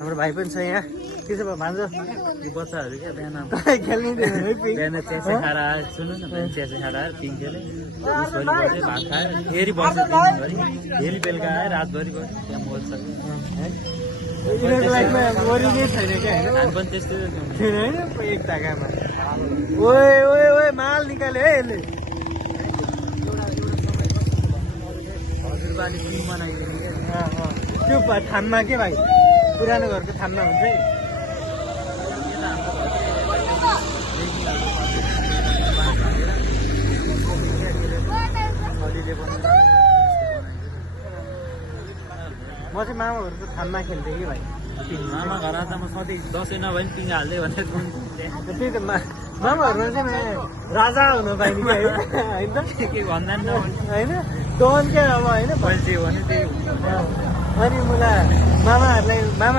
हाम्रो भाइ पनि छ यहाँ त्यसो भए भान्जो बच्चाहरू क्या बिहान खेल्ने बिहान चियासे खाएर आयो सुन्नु न बिहान चियासे खाएर आयो पिङ्केले भोलि भात खायो फेरि बस्छ दिनभरि फेरि बेलुका आयो रातभरि बस्छ त्यहाँ मोल छ यिनीहरूको लाइफमा मरिनै छैन क्या होइन हामी पनि त्यस्तै छैन होइन एक ताकामा ओए ओए ओए माल निकाल्यो है यसले हजुरबाले टिम बनाइदिने क्या त्यो थाममा के भाइ पुरानो घरको थाममा हुन्छ है म चाहिँ मामाहरूको थाममा खेल्थेँ कि भाइ मामा घर त म सधैँ दसैँ नभए पनि पिङ हाल्दै भनेर त्यही त मामाहरूमा चाहिँ राजा हुनु पाइने क्या होइन के भन्दा नि होइन डन क्या अब होइन मैले जे भने त्यही हुन्छ अनि मलाई मामाहरूलाई मामा